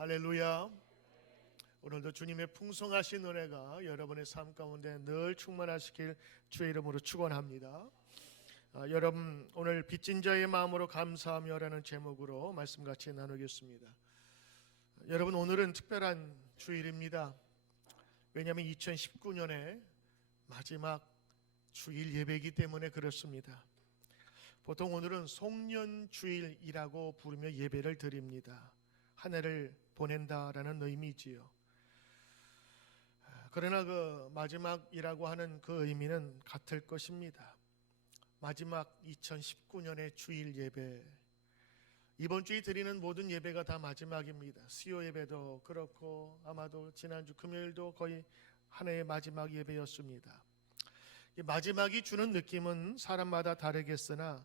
할렐루야. 오늘도 주님의 풍성하신 은혜가 여러분의 삶 가운데 늘 충만하시길 주의 이름으로 축원합니다. 여러분, 오늘 빚진 자의 마음으로 감사하며라는 제목으로 말씀 같이 나누겠습니다. 여러분, 오늘은 특별한 주일입니다. 왜냐하면 2019년의 마지막 주일 예배이기 때문에 그렇습니다. 보통 오늘은 송년주일이라고 부르며 예배를 드립니다. 한 해를 보낸다라는 의미지요. 그러나 그 마지막이라고 하는 그 의미는 같을 것입니다. 마지막 2019년의 주일 예배, 이번 주에 드리는 모든 예배가 다 마지막입니다. 수요 예배도 그렇고 아마도 지난주 금요일도 거의 한 해의 마지막 예배였습니다. 이 마지막이 주는 느낌은 사람마다 다르겠으나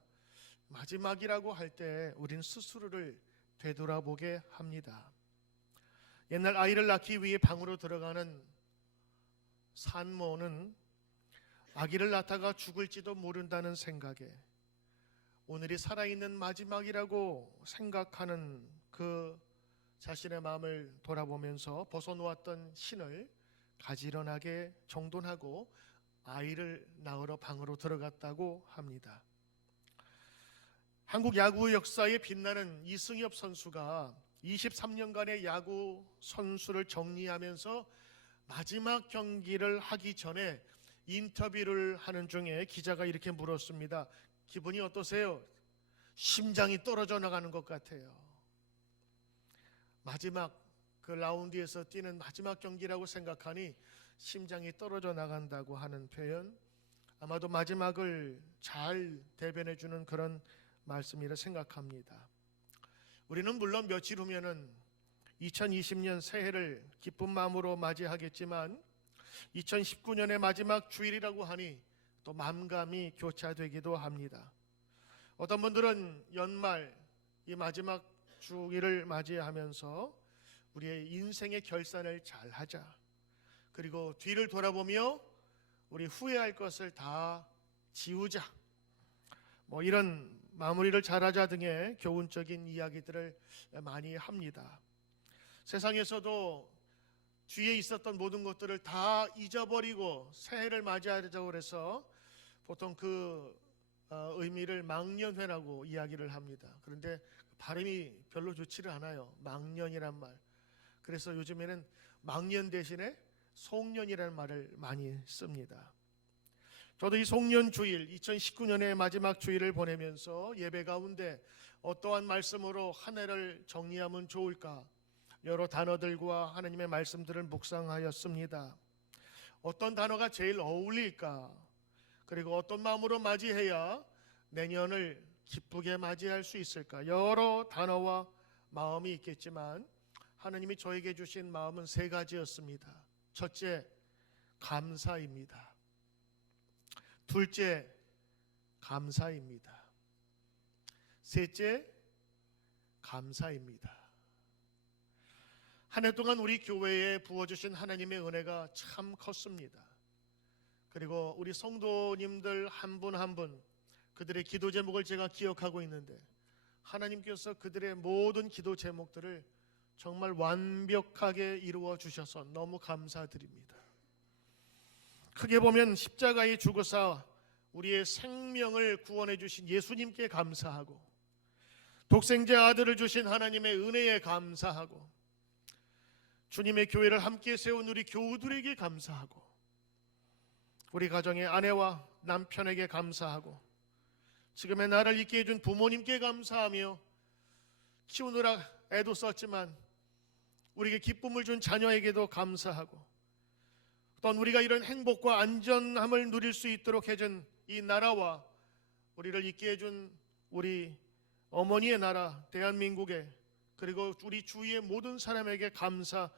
마지막이라고 할 때 우린 스스로를 되돌아보게 합니다. 옛날 아이를 낳기 위해 방으로 들어가는 산모는 아기를 낳다가 죽을지도 모른다는 생각에 오늘이 살아있는 마지막이라고 생각하는 그 자신의 마음을 돌아보면서 벗어놓았던 신을 가지런하게 정돈하고 아이를 낳으러 방으로 들어갔다고 합니다. 한국 야구 역사에 빛나는 이승엽 선수가 23년간의 야구 선수를 정리하면서 마지막 경기를 하기 전에 인터뷰를 하는 중에 기자가 이렇게 물었습니다. 기분이 어떠세요? 심장이 떨어져 나가는 것 같아요. 마지막 그 라운드에서 뛰는 마지막 경기라고 생각하니 심장이 떨어져 나간다고 하는 표현, 아마도 마지막을 잘 대변해 주는 그런 말씀이라 생각합니다. 우리는 물론 며칠 후면은 2020년 새해를 기쁜 마음으로 맞이하겠지만 2019년의 마지막 주일이라고 하니 또 마음감이 교차되기도 합니다. 어떤 분들은 연말 이 마지막 주일을 맞이하면서 우리의 인생의 결산을 잘 하자, 그리고 뒤를 돌아보며 우리 후회할 것을 다 지우자, 이런 마무리를 잘하자 등의 교훈적인 이야기들을 많이 합니다. 세상에서도 뒤에 있었던 모든 것들을 다 잊어버리고 새해를 맞이하자고 해서 보통 그 의미를 망년회라고 이야기를 합니다. 그런데 발음이 별로 좋지를 않아요. 망년이란 말. 그래서 요즘에는 망년 대신에 송년이라는 말을 많이 씁니다. 저도 이 송년주일 2019년의 마지막 주일을 보내면서 예배 가운데 어떠한 말씀으로 한 해를 정리하면 좋을까 여러 단어들과 하나님의 말씀들을 묵상하였습니다. 어떤 단어가 제일 어울릴까, 그리고 어떤 마음으로 맞이해야 내년을 기쁘게 맞이할 수 있을까, 여러 단어와 마음이 있겠지만 하나님이 저에게 주신 마음은 세 가지였습니다. 첫째, 감사입니다. 둘째, 감사입니다. 셋째, 감사입니다. 한 해 동안 우리 교회에 부어주신 하나님의 은혜가 참 컸습니다. 그리고 우리 성도님들 한 분 한 분 그들의 기도 제목을 제가 기억하고 있는데 하나님께서 그들의 모든 기도 제목들을 정말 완벽하게 이루어 주셔서 너무 감사드립니다. 크게 보면 십자가에 죽으사 우리의 생명을 구원해 주신 예수님께 감사하고, 독생자 아들을 주신 하나님의 은혜에 감사하고, 주님의 교회를 함께 세운 우리 교우들에게 감사하고, 우리 가정의 아내와 남편에게 감사하고, 지금의 나를 있게 해준 부모님께 감사하며, 키우느라 애도 썼지만 우리에게 기쁨을 준 자녀에게도 감사하고, 또한 우리가 이런 행복과 안전함을 누릴 수 있도록 해준 이 나라와 우리를 있게 해준 우리 어머니의 나라 대한민국에, 그리고 우리 주위의 모든 사람에게 감사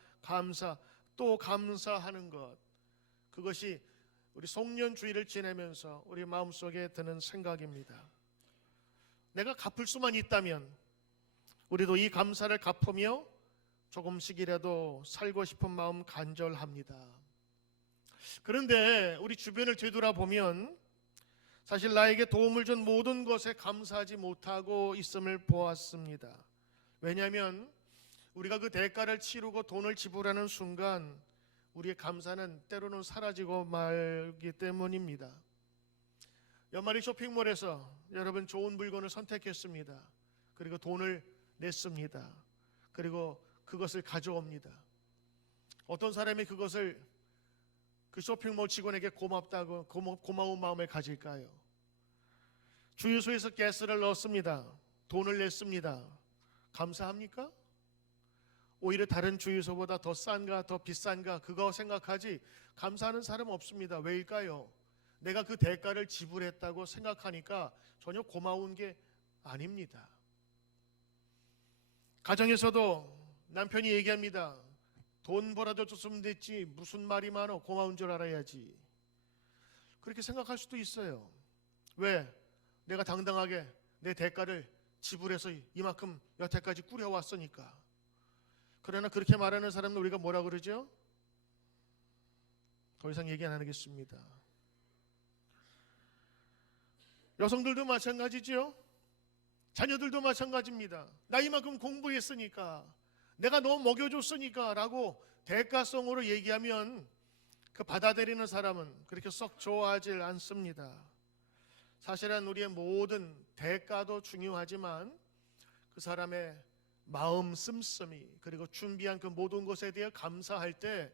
또 감사하는 것, 그것이 우리 송년주일을 지내면서 우리 마음속에 드는 생각입니다. 내가 갚을 수만 있다면 우리도 이 감사를 갚으며 조금씩이라도 살고 싶은 마음 간절합니다. 그런데 우리 주변을 되돌아보면 사실 나에게 도움을 준 모든 것에 감사하지 못하고 있음을 보았습니다. 왜냐하면 우리가 그 대가를 치르고 돈을 지불하는 순간 우리의 감사는 때로는 사라지고 말기 때문입니다. 연말에 쇼핑몰에서 여러분 좋은 물건을 선택했습니다. 그리고 돈을 냈습니다. 그리고 그것을 가져옵니다. 어떤 사람이 그것을 그 쇼핑몰 직원에게 고맙다고 고마운 마음을 가질까요? 주유소에서 가스를 넣었습니다. 돈을 냈습니다. 감사합니까? 오히려 다른 주유소보다 더 싼가 더 비싼가 그거 생각하지 감사하는 사람 없습니다. 왜일까요? 내가 그 대가를 지불했다고 생각하니까 전혀 고마운 게 아닙니다. 가정에서도 남편이 얘기합니다. 돈 벌어다 줬으면 됐지 무슨 말이 많어 고마운 줄 알아야지. 그렇게 생각할 수도 있어요. 왜? 내가 당당하게 내 대가를 지불해서 이만큼 여태까지 꾸려왔으니까. 그러나 그렇게 말하는 사람은 우리가 뭐라 그러죠? 더 이상 얘기 안 하겠습니다. 여성들도 마찬가지죠. 자녀들도 마찬가지입니다. 나 이만큼 공부했으니까 내가 너 먹여줬으니까 라고 대가성으로 얘기하면 그 받아들이는 사람은 그렇게 썩 좋아하질 않습니다. 사실은 우리의 모든 대가도 중요하지만 그 사람의 마음 씀씀이 그리고 준비한 그 모든 것에 대해 감사할 때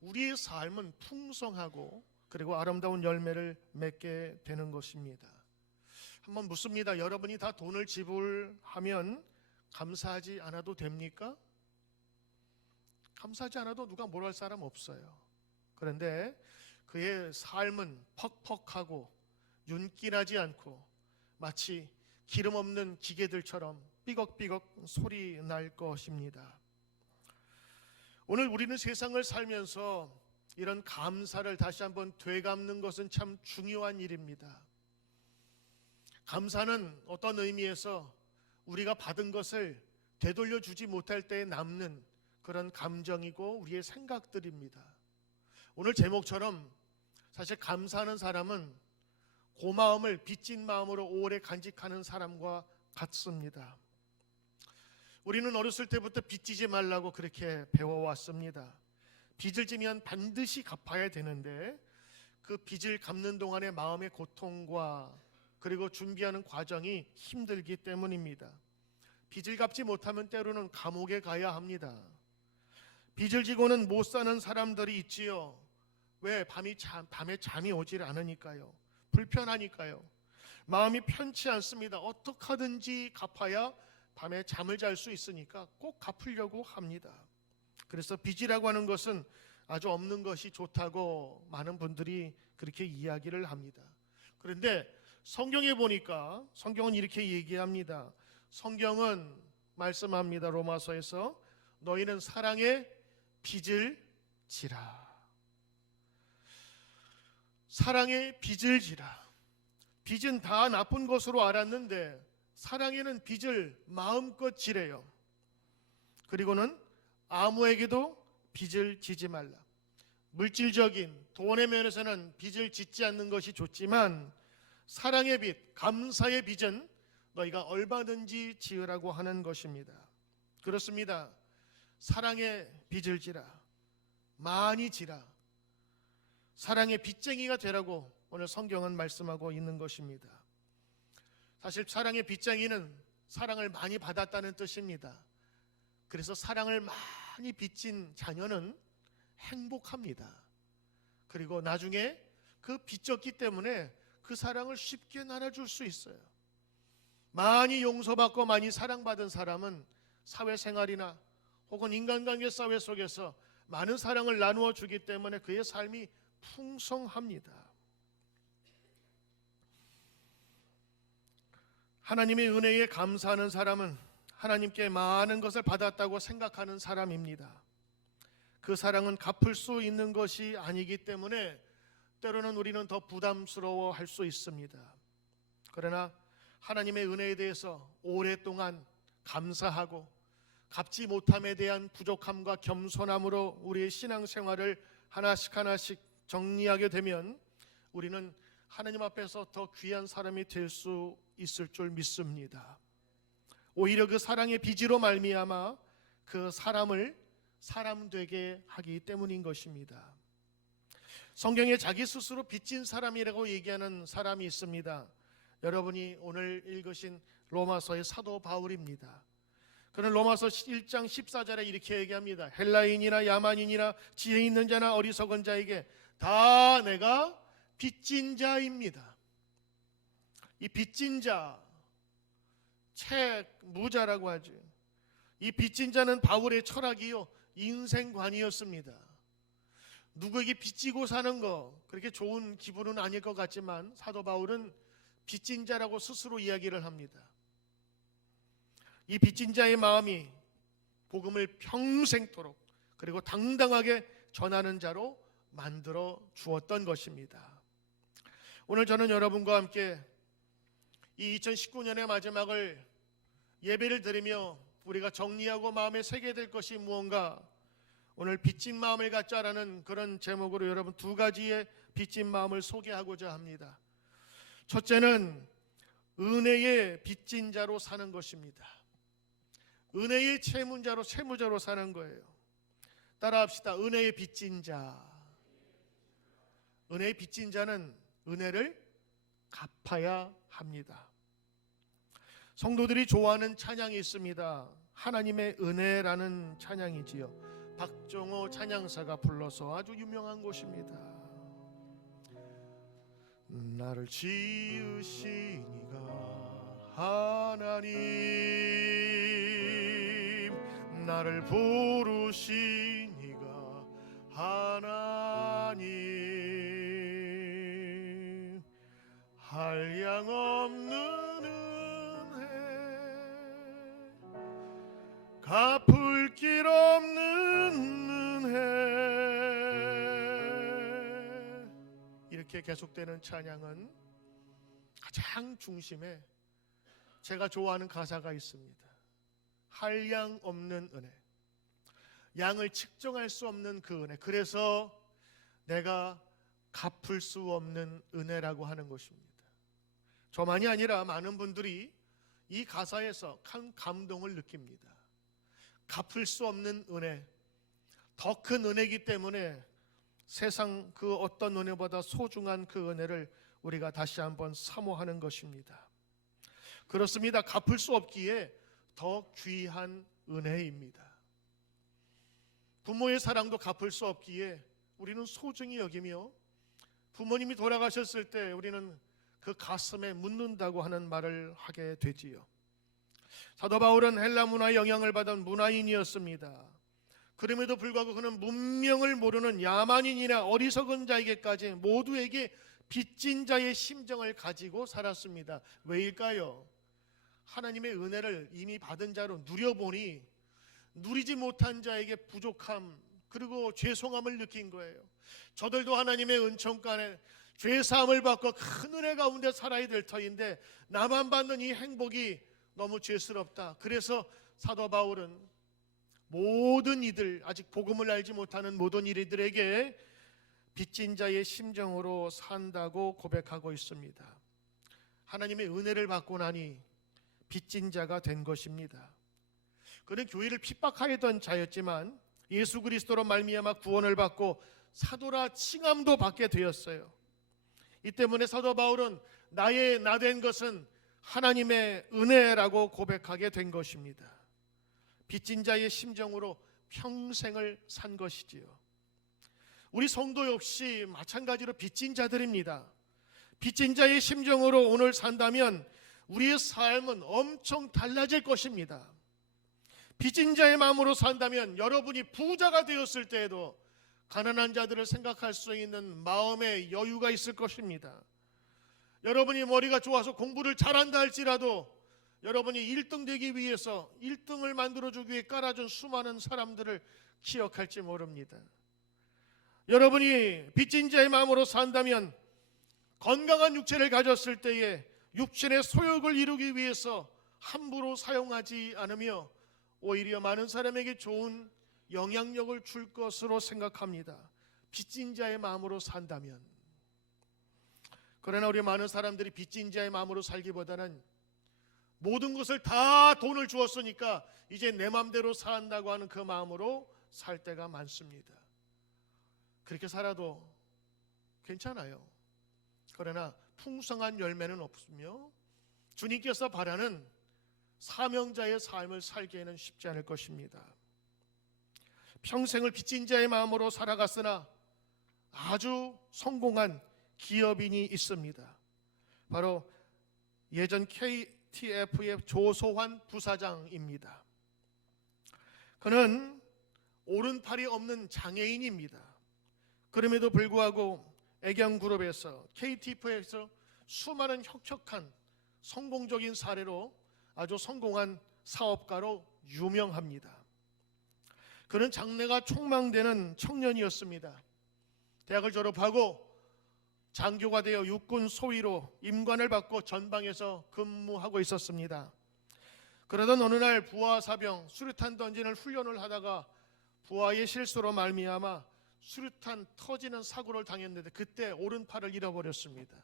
우리의 삶은 풍성하고 그리고 아름다운 열매를 맺게 되는 것입니다. 한번 묻습니다. 여러분이 다 돈을 지불하면 감사하지 않아도 됩니까? 감사하지 않아도 누가 뭘 할 사람 없어요. 그런데 그의 삶은 퍽퍽하고 윤기나지 않고 마치 기름 없는 기계들처럼 삐걱삐걱 소리 날 것입니다. 오늘 우리는 세상을 살면서 이런 감사를 다시 한번 되갚는 것은 참 중요한 일입니다. 감사는 어떤 의미에서 우리가 받은 것을 되돌려 주지 못할 때 남는 그런 감정이고 우리의 생각들입니다. 오늘 제목처럼 사실 감사하는 사람은 고마움을 빚진 마음으로 오래 간직하는 사람과 같습니다. 우리는 어렸을 때부터 빚지지 말라고 그렇게 배워왔습니다. 빚을 지면 반드시 갚아야 되는데 그 빚을 갚는 동안의 마음의 고통과 그리고 준비하는 과정이 힘들기 때문입니다. 빚을 갚지 못하면 때로는 감옥에 가야 합니다. 빚을 지고는 못 사는 사람들이 있지요. 왜? 밤에 잠이 오질 않으니까요. 불편하니까요. 마음이 편치 않습니다. 어떻게 하든지 갚아야 밤에 잠을 잘 수 있으니까 꼭 갚으려고 합니다. 그래서 빚이라고 하는 것은 아주 없는 것이 좋다고 많은 분들이 그렇게 이야기를 합니다. 그런데 성경에 보니까 성경은 이렇게 얘기합니다. 성경은 말씀합니다. 로마서에서 너희는 사랑의 빚을 지라. 사랑의 빚을 지라. 빚은 다 나쁜 것으로 알았는데 사랑에는 빚을 마음껏 지래요. 그리고는 아무에게도 빚을 지지 말라. 물질적인 돈의 면에서는 빚을 짓지 않는 것이 좋지만 사랑의 빚, 감사의 빚은 너희가 얼마든지 지으라고 하는 것입니다. 그렇습니다. 사랑의 빚을 지라. 많이 지라. 사랑의 빚쟁이가 되라고 오늘 성경은 말씀하고 있는 것입니다. 사실 사랑의 빚쟁이는 사랑을 많이 받았다는 뜻입니다. 그래서 사랑을 많이 빚진 자녀는 행복합니다. 그리고 나중에 그 빚졌기 때문에 그 사랑을 쉽게 나눠줄 수 있어요. 많이 용서받고 많이 사랑받은 사람은 사회생활이나 혹은 인간관계 사회 속에서 많은 사랑을 나누어 주기 때문에 그의 삶이 풍성합니다. 하나님의 은혜에 감사하는 사람은 하나님께 많은 것을 받았다고 생각하는 사람입니다. 그 사랑은 갚을 수 있는 것이 아니기 때문에 때로는 우리는 더 부담스러워할 수 있습니다. 그러나 하나님의 은혜에 대해서 오랫동안 감사하고 갚지 못함에 대한 부족함과 겸손함으로 우리의 신앙생활을 하나씩 정리하게 되면 우리는 하나님 앞에서 더 귀한 사람이 될 수 있을 줄 믿습니다. 오히려 그 사랑의 빚으로 말미암아 그 사람을 사람 되게 하기 때문인 것입니다. 성경에 자기 스스로 빚진 사람이라고 얘기하는 사람이 있습니다. 여러분이 오늘 읽으신 로마서의 사도 바울입니다. 그는 로마서 1장 14절에 이렇게 얘기합니다. 헬라인이나 야만인이나 지혜 있는 자나 어리석은 자에게 다 내가 빚진 자입니다. 이 빚진 자, 책무자라고 하죠. 이 빚진 자는 바울의 철학이요, 인생관이었습니다. 누구에게 빚지고 사는 거 그렇게 좋은 기분은 아닐 것 같지만 사도 바울은 빚진 자라고 스스로 이야기를 합니다. 이 빚진 자의 마음이 복음을 평생토록 그리고 당당하게 전하는 자로 만들어 주었던 것입니다. 오늘 저는 여러분과 함께 이 2019년의 마지막을 예배를 드리며 우리가 정리하고 마음에 새게 될 것이 무언가, 오늘 빚진 마음을 갖자라는 그런 제목으로 여러분 두 가지의 빚진 마음을 소개하고자 합니다. 첫째는 은혜의 빚진 자로 사는 것입니다. 은혜의 채무자로 사는 거예요. 따라합시다. 은혜의 빚진 자. 은혜의 빚진 자는 은혜를 갚아야 합니다. 성도들이 좋아하는 찬양이 있습니다. 하나님의 은혜라는 찬양이지요. 박정호 찬양사가 불러서 아주 유명한 곳입니다. 나를 지으신 이가 하나님, 나를 부르신 이가 하나님, 한량없는 은혜, 갚을 길 없는 은혜. 이렇게 계속되는 찬양은 가장 중심에 제가 좋아하는 가사가 있습니다. 한량 없는 은혜, 양을 측정할 수 없는 그 은혜, 그래서 내가 갚을 수 없는 은혜라고 하는 것입니다. 저만이 아니라 많은 분들이 이 가사에서 큰 감동을 느낍니다. 갚을 수 없는 은혜, 더 큰 은혜이기 때문에 세상 그 어떤 은혜보다 소중한 그 은혜를 우리가 다시 한번 사모하는 것입니다. 그렇습니다. 갚을 수 없기에 더 귀한 은혜입니다. 부모의 사랑도 갚을 수 없기에 우리는 소중히 여기며, 부모님이 돌아가셨을 때 우리는 그 가슴에 묻는다고 하는 말을 하게 되지요. 사도 바울은 헬라 문화의 영향을 받은 문화인이었습니다. 그럼에도 불구하고 그는 문명을 모르는 야만인이나 어리석은 자에게까지 모두에게 빚진 자의 심정을 가지고 살았습니다. 왜일까요? 하나님의 은혜를 이미 받은 자로 누려보니 누리지 못한 자에게 부족함 그리고 죄송함을 느낀 거예요. 저들도 하나님의 은총간에 죄사함을 받고 큰 은혜 가운데 살아야 될 터인데 나만 받는 이 행복이 너무 죄스럽다. 그래서 사도 바울은 모든 이들, 아직 복음을 알지 못하는 모든 이들에게 빚진 자의 심정으로 산다고 고백하고 있습니다. 하나님의 은혜를 받고 나니 빚진 자가 된 것입니다. 그는 교회를 핍박하였던 자였지만 예수 그리스도로 말미암아 구원을 받고 사도라 칭함도 받게 되었어요. 이 때문에 사도 바울은 나의 나 된 것은 하나님의 은혜라고 고백하게 된 것입니다. 빚진 자의 심정으로 평생을 산 것이지요. 우리 성도 역시 마찬가지로 빚진 자들입니다. 빚진 자의 심정으로 오늘 산다면 우리의 삶은 엄청 달라질 것입니다. 빚진 자의 마음으로 산다면 여러분이 부자가 되었을 때에도 가난한 자들을 생각할 수 있는 마음의 여유가 있을 것입니다. 여러분이 머리가 좋아서 공부를 잘한다 할지라도 여러분이 1등 되기 위해서 1등을 만들어주기 위해 깔아준 수많은 사람들을 기억할지 모릅니다. 여러분이 빚진 자의 마음으로 산다면 건강한 육체를 가졌을 때에 육신의 소욕을 이루기 위해서 함부로 사용하지 않으며 오히려 많은 사람에게 좋은 영향력을 줄 것으로 생각합니다. 빚진 자의 마음으로 산다면. 그러나 우리 많은 사람들이 빚진 자의 마음으로 살기보다는 모든 것을 다 돈을 주었으니까 이제 내 마음대로 산다고 하는 그 마음으로 살 때가 많습니다. 그렇게 살아도 괜찮아요. 그러나 풍성한 열매는 없으며 주님께서 바라는 사명자의 삶을 살기에는 쉽지 않을 것입니다. 평생을 빚진 자의 마음으로 살아갔으나 아주 성공한 기업인이 있습니다. 바로 예전 KTF의 조소환 부사장입니다. 그는 오른팔이 없는 장애인입니다. 그럼에도 불구하고 애경그룹에서 KTF에서 수많은 혁혁한 성공적인 사례로 아주 성공한 사업가로 유명합니다. 그는 장래가 촉망되는 청년이었습니다. 대학을 졸업하고 장교가 되어 육군 소위로 임관을 받고 전방에서 근무하고 있었습니다. 그러던 어느 날 부하 사병 수류탄 던지는 훈련을 하다가 부하의 실수로 말미암아 수류탄 터지는 사고를 당했는데 그때 오른팔을 잃어버렸습니다.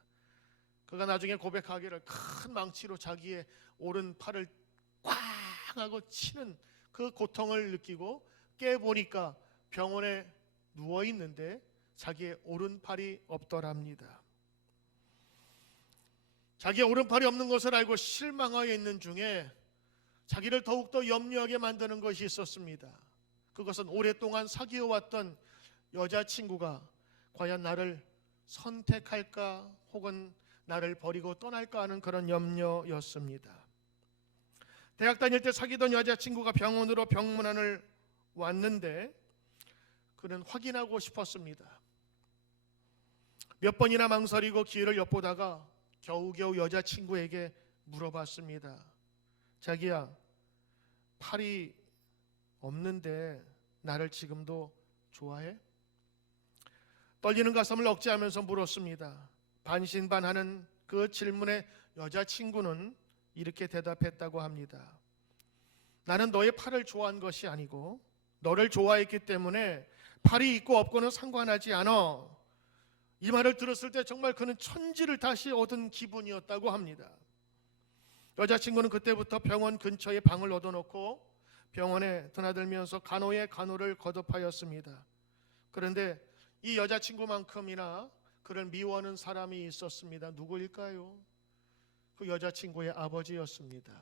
그가 나중에 고백하기를 큰 망치로 자기의 오른팔을 꽝 하고 치는 그 고통을 느끼고 깨보니까 병원에 누워있는데 자기의 오른팔이 없더랍니다. 자기의 오른팔이 없는 것을 알고 실망하여 있는 중에 자기를 더욱더 염려하게 만드는 것이 있었습니다. 그것은 오랫동안 사귀어왔던 여자친구가 과연 나를 선택할까 혹은 나를 버리고 떠날까 하는 그런 염려였습니다. 대학 다닐 때 사귀던 여자친구가 병원으로 병문안을 왔는데 그는 확인하고 싶었습니다. 몇 번이나 망설이고 기회를 엿보다가 겨우겨우 여자친구에게 물어봤습니다. 자기야, 팔이 없는데 나를 지금도 좋아해? 떨리는 가슴을 억제하면서 물었습니다. 반신반하는 그 질문에 여자친구는 이렇게 대답했다고 합니다. 나는 너의 팔을 좋아한 것이 아니고 너를 좋아했기 때문에 팔이 있고 없고는 상관하지 않아. 이 말을 들었을 때 정말 그는 천지를 다시 얻은 기분이었다고 합니다. 여자친구는 그때부터 병원 근처에 방을 얻어놓고 병원에 드나들면서 간호의 간호를 거듭하였습니다. 그런데 이 여자친구만큼이나 그를 미워하는 사람이 있었습니다. 누구일까요? 그 여자친구의 아버지였습니다.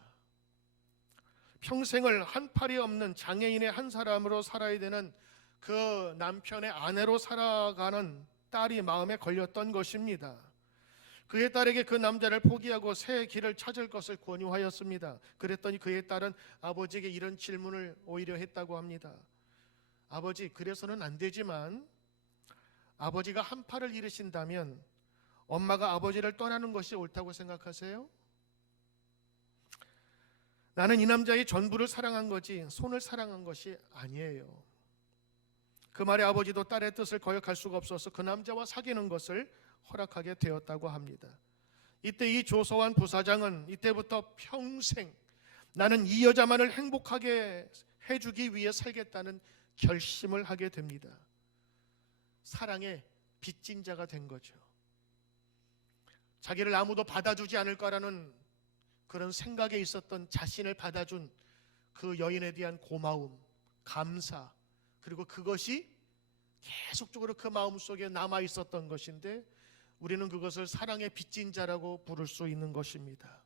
평생을 한 팔이 없는 장애인의 한 사람으로 살아야 되는 그 남편의 아내로 살아가는 딸이 마음에 걸렸던 것입니다. 그의 딸에게 그 남자를 포기하고 새 길을 찾을 것을 권유하였습니다. 그랬더니 그의 딸은 아버지에게 이런 질문을 오히려 했다고 합니다. 아버지, 그래서는 안 되지만 아버지가 한 팔을 잃으신다면 엄마가 아버지를 떠나는 것이 옳다고 생각하세요? 나는 이 남자의 전부를 사랑한 거지 손을 사랑한 것이 아니에요. 그 말에 아버지도 딸의 뜻을 거역할 수가 없어서 그 남자와 사귀는 것을 허락하게 되었다고 합니다. 이때 이 조소환 부사장은 이때부터 평생 나는 이 여자만을 행복하게 해주기 위해 살겠다는 결심을 하게 됩니다. 사랑의 빚진 자가 된 거죠. 자기를 아무도 받아주지 않을 거라는 그런 생각에 있었던 자신을 받아준 그 여인에 대한 고마움, 감사, 그리고 그것이 계속적으로 그 마음속에 남아 있었던 것인데 우리는 그것을 사랑의 빚진 자라고 부를 수 있는 것입니다.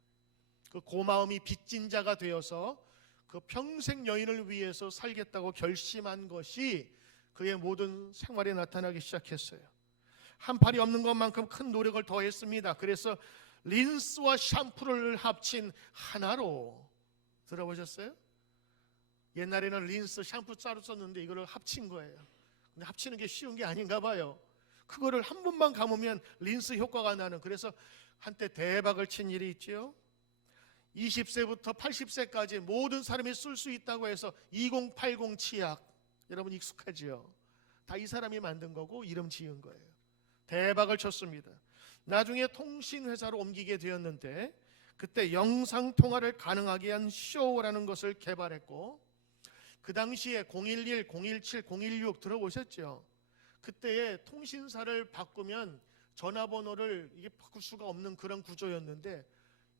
그 고마움이 빚진 자가 되어서 그 평생 여인을 위해서 살겠다고 결심한 것이 그의 모든 생활에 나타나기 시작했어요. 한 팔이 없는 것만큼 큰 노력을 더했습니다. 그래서 린스와 샴푸를 합친 하나로, 들어보셨어요? 옛날에는 린스, 샴푸 따로 썼는데 이거를 합친 거예요. 근데 합치는 게 쉬운 게 아닌가 봐요. 그거를 한 번만 감으면 린스 효과가 나는, 그래서 한때 대박을 친 일이 있죠. 20세부터 80세까지 모든 사람이 쓸 수 있다고 해서 2080 치약, 여러분 익숙하지요? 다 이 사람이 만든 거고 이름 지은 거예요. 대박을 쳤습니다. 나중에 통신회사로 옮기게 되었는데 그때 영상통화를 가능하게 한 쇼라는 것을 개발했고, 그 당시에 011, 017, 016 들어보셨죠? 그때에 통신사를 바꾸면 전화번호를 이게 바꿀 수가 없는 그런 구조였는데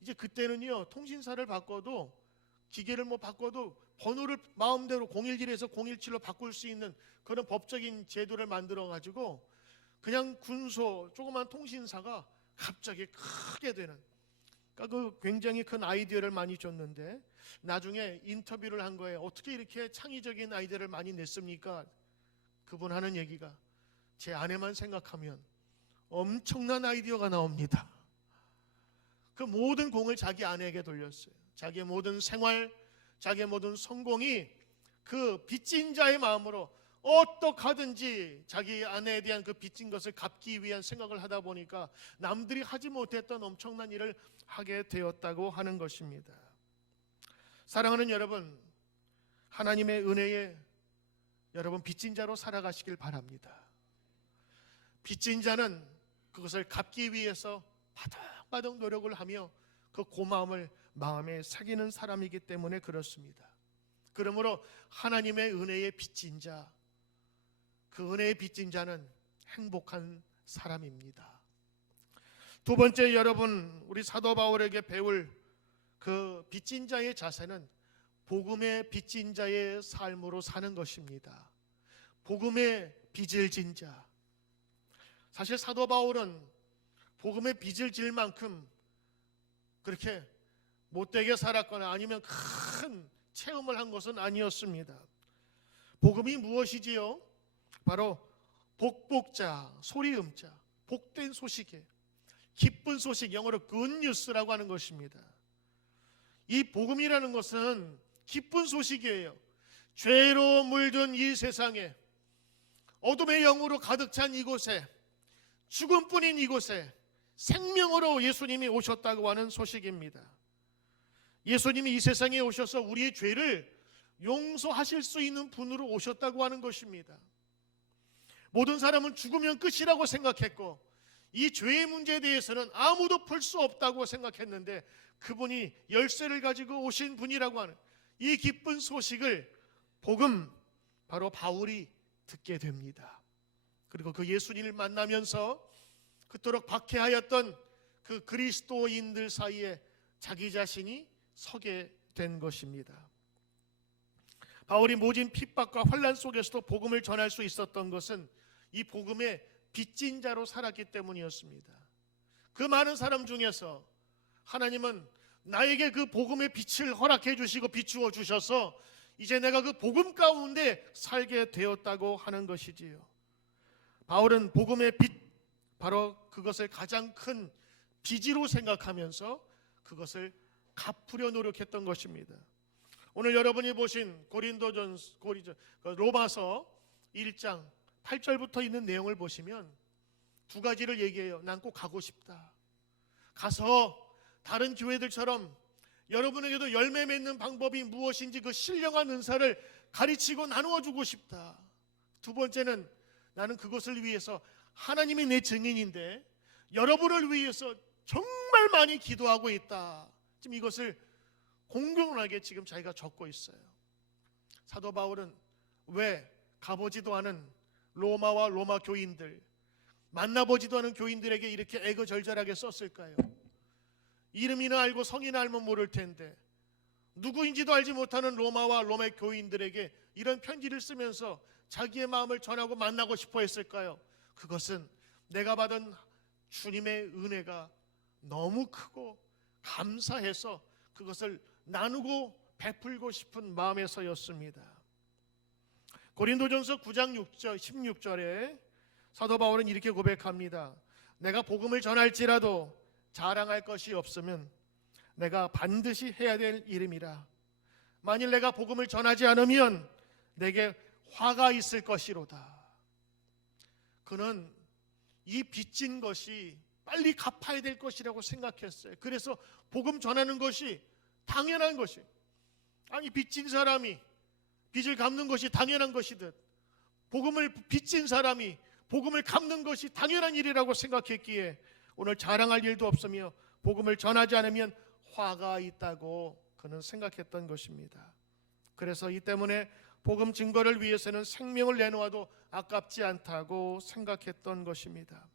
이제 그때는요, 통신사를 바꿔도, 기계를 뭐 바꿔도 번호를 마음대로 011에서 017로 바꿀 수 있는 그런 법적인 제도를 만들어 가지고 그냥 군소 조그만 통신사가 갑자기 크게 되는, 그러니까 그 굉장히 큰 아이디어를 많이 줬는데 나중에 인터뷰를 한 거예요. 어떻게 이렇게 창의적인 아이디어를 많이 냈습니까? 그분 하는 얘기가, 제 아내만 생각하면 엄청난 아이디어가 나옵니다. 그 모든 공을 자기 아내에게 돌렸어요. 자기의 모든 생활, 자기의 모든 성공이 그 빚진 자의 마음으로 어떻게 하든지 자기 아내에 대한 그 빚진 것을 갚기 위한 생각을 하다 보니까 남들이 하지 못했던 엄청난 일을 하게 되었다고 하는 것입니다. 사랑하는 여러분, 하나님의 은혜에 여러분 빚진 자로 살아가시길 바랍니다. 빚진 자는 그것을 갚기 위해서 바득바득 노력을 하며 그 고마움을 마음에 새기는 사람이기 때문에 그렇습니다. 그러므로 하나님의 은혜에 빚진 자, 그 은혜에 빚진 자는 행복한 사람입니다. 두 번째, 여러분, 우리 사도 바울에게 배울 그 빚진 자의 자세는 복음의 빚진 자의 삶으로 사는 것입니다. 복음의 빚을 진 자. 사실 사도 바울은 복음의 빚을 질 만큼 그렇게 못되게 살았거나 아니면 큰 체험을 한 것은 아니었습니다. 복음이 무엇이지요? 바로 복복자, 소리음자, 복된 소식에 기쁜 소식, 영어로 good news라고 하는 것입니다. 이 복음이라는 것은 기쁜 소식이에요. 죄로 물든 이 세상에, 어둠의 영으로 가득 찬 이곳에, 죽음뿐인 이곳에 생명으로 예수님이 오셨다고 하는 소식입니다. 예수님이 이 세상에 오셔서 우리의 죄를 용서하실 수 있는 분으로 오셨다고 하는 것입니다. 모든 사람은 죽으면 끝이라고 생각했고 이 죄의 문제에 대해서는 아무도 풀 수 없다고 생각했는데 그분이 열쇠를 가지고 오신 분이라고 하는 이 기쁜 소식을 복음, 바로 바울이 듣게 됩니다. 그리고 그 예수님을 만나면서 그토록 박해하였던 그 그리스도인들 사이에 자기 자신이 서게 된 것입니다. 바울이 모진 핍박과 환난 속에서도 복음을 전할 수 있었던 것은 이 복음의 빚진 자로 살았기 때문이었습니다. 그 많은 사람 중에서 하나님은 나에게 그 복음의 빛을 허락해 주시고 비추어 주셔서 이제 내가 그 복음 가운데 살게 되었다고 하는 것이지요. 바울은 복음의 빛, 바로 그것을 가장 큰 빚으로 생각하면서 그것을 갚으려 노력했던 것입니다. 오늘 여러분이 보신 로마서 1장 8절부터 있는 내용을 보시면 두 가지를 얘기해요. 난 꼭 가고 싶다. 가서 다른 교회들처럼 여러분에게도 열매 맺는 방법이 무엇인지 그 신령한 은사를 가르치고 나누어 주고 싶다. 두 번째는 나는 그것을 위해서 하나님이 내 증인인데 여러분을 위해서 정말 많이 기도하고 있다. 지금 이것을 공공하게 지금 자기가 적고 있어요. 사도 바울은 왜 가보지도 않은 로마와 로마 교인들, 만나보지도 않은 교인들에게 이렇게 애거절절하게 썼을까요? 이름이나 알고 성이나 알면 모를 텐데 누구인지도 알지 못하는 로마와 로마 교인들에게 이런 편지를 쓰면서 자기의 마음을 전하고 만나고 싶어 했을까요? 그것은 내가 받은 주님의 은혜가 너무 크고 감사해서 그것을 나누고 베풀고 싶은 마음에서였습니다. 고린도전서 9장 16절에 사도 바울은 이렇게 고백합니다. 내가 복음을 전할지라도 자랑할 것이 없으면 내가 반드시 해야 될 일임이라. 만일 내가 복음을 전하지 않으면 내게 화가 있을 것이로다. 그는 이 빚진 것이 빨리 갚아야 될 것이라고 생각했어요. 그래서 복음 전하는 것이 당연한 것이, 아니 빚진 사람이 빚을 갚는 것이 당연한 것이듯 복음을 빚진 사람이 복음을 갚는 것이 당연한 일이라고 생각했기에 오늘 자랑할 일도 없으며 복음을 전하지 않으면 화가 있다고 그는 생각했던 것입니다. 그래서 이 때문에 복음 증거를 위해서는 생명을 내놓아도 아깝지 않다고 생각했던 것입니다.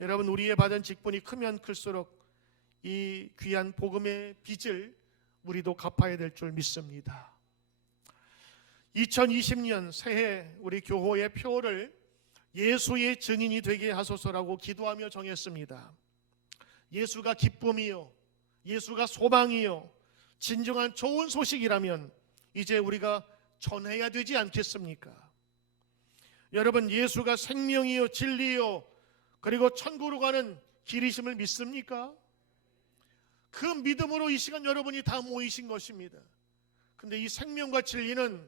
여러분, 우리의 받은 직분이 크면 클수록 이 귀한 복음의 빚을 우리도 갚아야 될 줄 믿습니다. 2020년 새해 우리 교회의 표를 예수의 증인이 되게 하소서라고 기도하며 정했습니다. 예수가 기쁨이요, 예수가 소망이요, 진정한 좋은 소식이라면 이제 우리가 전해야 되지 않겠습니까? 여러분, 예수가 생명이요, 진리요, 그리고 천국으로 가는 길이심을 믿습니까? 그 믿음으로 이 시간 여러분이 다 모이신 것입니다. 근데 이 생명과 진리는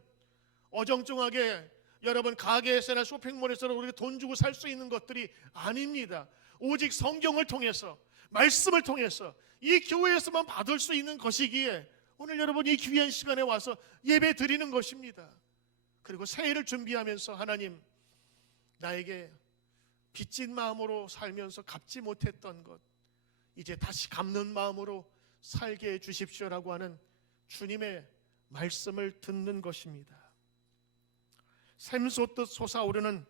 어정쩡하게 여러분 가게에서나 쇼핑몰에서 우리가 돈 주고 살 수 있는 것들이 아닙니다. 오직 성경을 통해서, 말씀을 통해서 이 교회에서만 받을 수 있는 것이기에 오늘 여러분 이 귀한 시간에 와서 예배 드리는 것입니다. 그리고 새해를 준비하면서 하나님, 나에게 빚진 마음으로 살면서 갚지 못했던 것 이제 다시 갚는 마음으로 살게 해 주십시오라고 하는 주님의 말씀을 듣는 것입니다. 샘솟듯 솟아오르는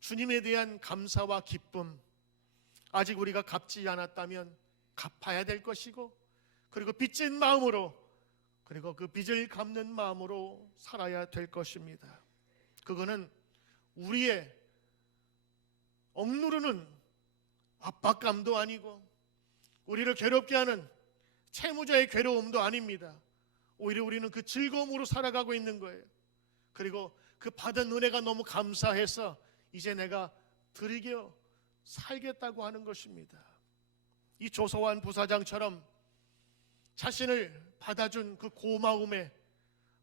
주님에 대한 감사와 기쁨, 아직 우리가 갚지 않았다면 갚아야 될 것이고, 그리고 빚진 마음으로, 그리고 그 빚을 갚는 마음으로 살아야 될 것입니다. 그거는 우리의 억누르는 압박감도 아니고 우리를 괴롭게 하는 채무자의 괴로움도 아닙니다. 오히려 우리는 그 즐거움으로 살아가고 있는 거예요. 그리고 그 받은 은혜가 너무 감사해서 이제 내가 드리게 살겠다고 하는 것입니다. 이 조소환 부사장처럼 자신을 받아준 그 고마움에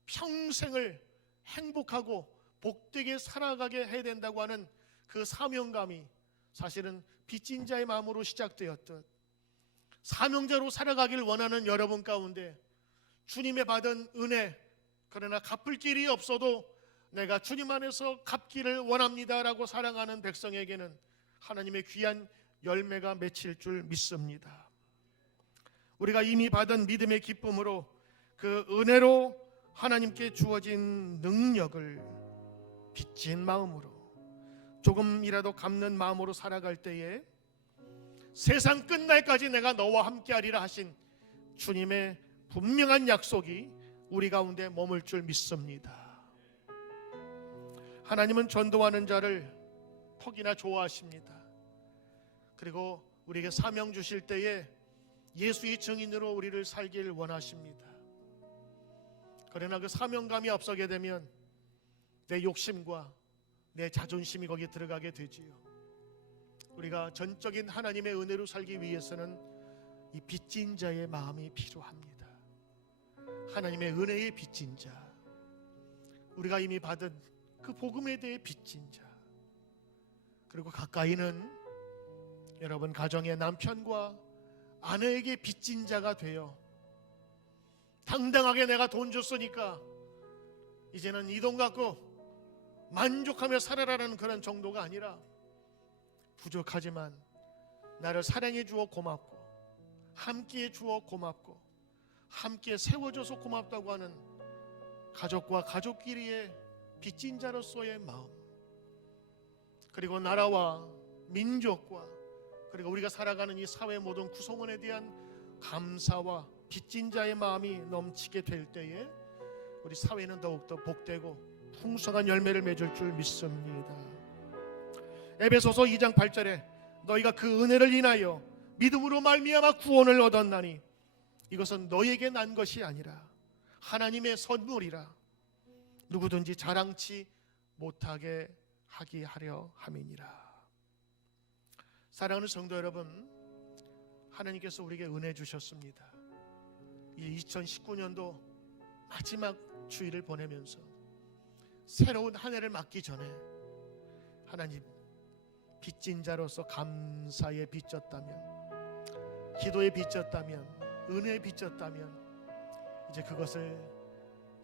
평생을 행복하고 복되게 살아가게 해야 된다고 하는 그 사명감이 사실은 빚진 자의 마음으로 시작되었듯, 사명자로 살아가길 원하는 여러분 가운데 주님의 받은 은혜, 그러나 갚을 길이 없어도 내가 주님 안에서 갚기를 원합니다라고 사랑하는 백성에게는 하나님의 귀한 열매가 맺힐 줄 믿습니다. 우리가 이미 받은 믿음의 기쁨으로 그 은혜로 하나님께 주어진 능력을 빚진 마음으로 조금이라도 갚는 마음으로 살아갈 때에 세상 끝날까지 내가 너와 함께하리라 하신 주님의 분명한 약속이 우리 가운데 머물 줄 믿습니다. 하나님은 전도하는 자를 퍽이나 좋아하십니다. 그리고 우리에게 사명 주실 때에 예수의 증인으로 우리를 살길 원하십니다. 그러나 그 사명감이 앞서게 되면 내 욕심과 내 자존심이 거기에 들어가게 되지요. 우리가 전적인 하나님의 은혜로 살기 위해서는 이 빚진 자의 마음이 필요합니다. 하나님의 은혜의 빚진 자, 우리가 이미 받은 그 복음에 대해 빚진 자, 그리고 가까이는 여러분 가정의 남편과 아내에게 빚진 자가 되어 당당하게 내가 돈 줬으니까 이제는 이 돈 갖고 만족하며 살아라는 그런 정도가 아니라, 부족하지만 나를 사랑해 주어 고맙고 함께해 주어 고맙고 함께 세워줘서 고맙다고 하는 가족과 가족끼리의 빚진 자로서의 마음, 그리고 나라와 민족과 그리고 우리가 살아가는 이 사회 모든 구성원에 대한 감사와 빚진 자의 마음이 넘치게 될 때에 우리 사회는 더욱더 복되고 풍성한 열매를 맺을 줄 믿습니다. 에베소서 2장 8절에 너희가 그 은혜를 인하여 믿음으로 말미암아 구원을 얻었나니 이것은 너희에게 난 것이 아니라 하나님의 선물이라 누구든지 자랑치 못하게 하게 하려 함이니라. 사랑하는 성도 여러분, 하나님께서 우리에게 은혜 주셨습니다. 이 2019년도 마지막 주일을 보내면서 새로운 한 해를 맞기 전에 하나님, 빚진 자로서 감사에 빚졌다면, 기도에 빚졌다면, 은혜에 빚졌다면 이제 그것을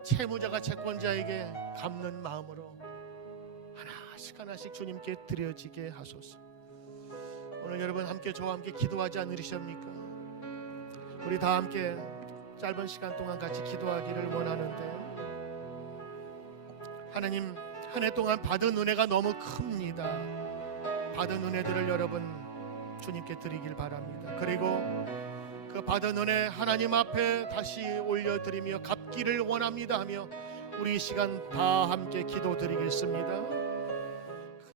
채무자가 채권자에게 갚는 마음으로 하나씩 하나씩 주님께 드려지게 하소서. 오늘 여러분 함께 저와 함께 기도하지 않으셨습니까? 우리 다 함께 짧은 시간 동안 같이 기도하기를 원하는데, 하나님, 한 해 동안 받은 은혜가 너무 큽니다. 받은 은혜들을 여러분 주님께 드리길 바랍니다. 그리고 그 받은 은혜 하나님 앞에 다시 올려드리며 갚기를 원합니다 하며 우리 이 시간 다 함께 기도드리겠습니다.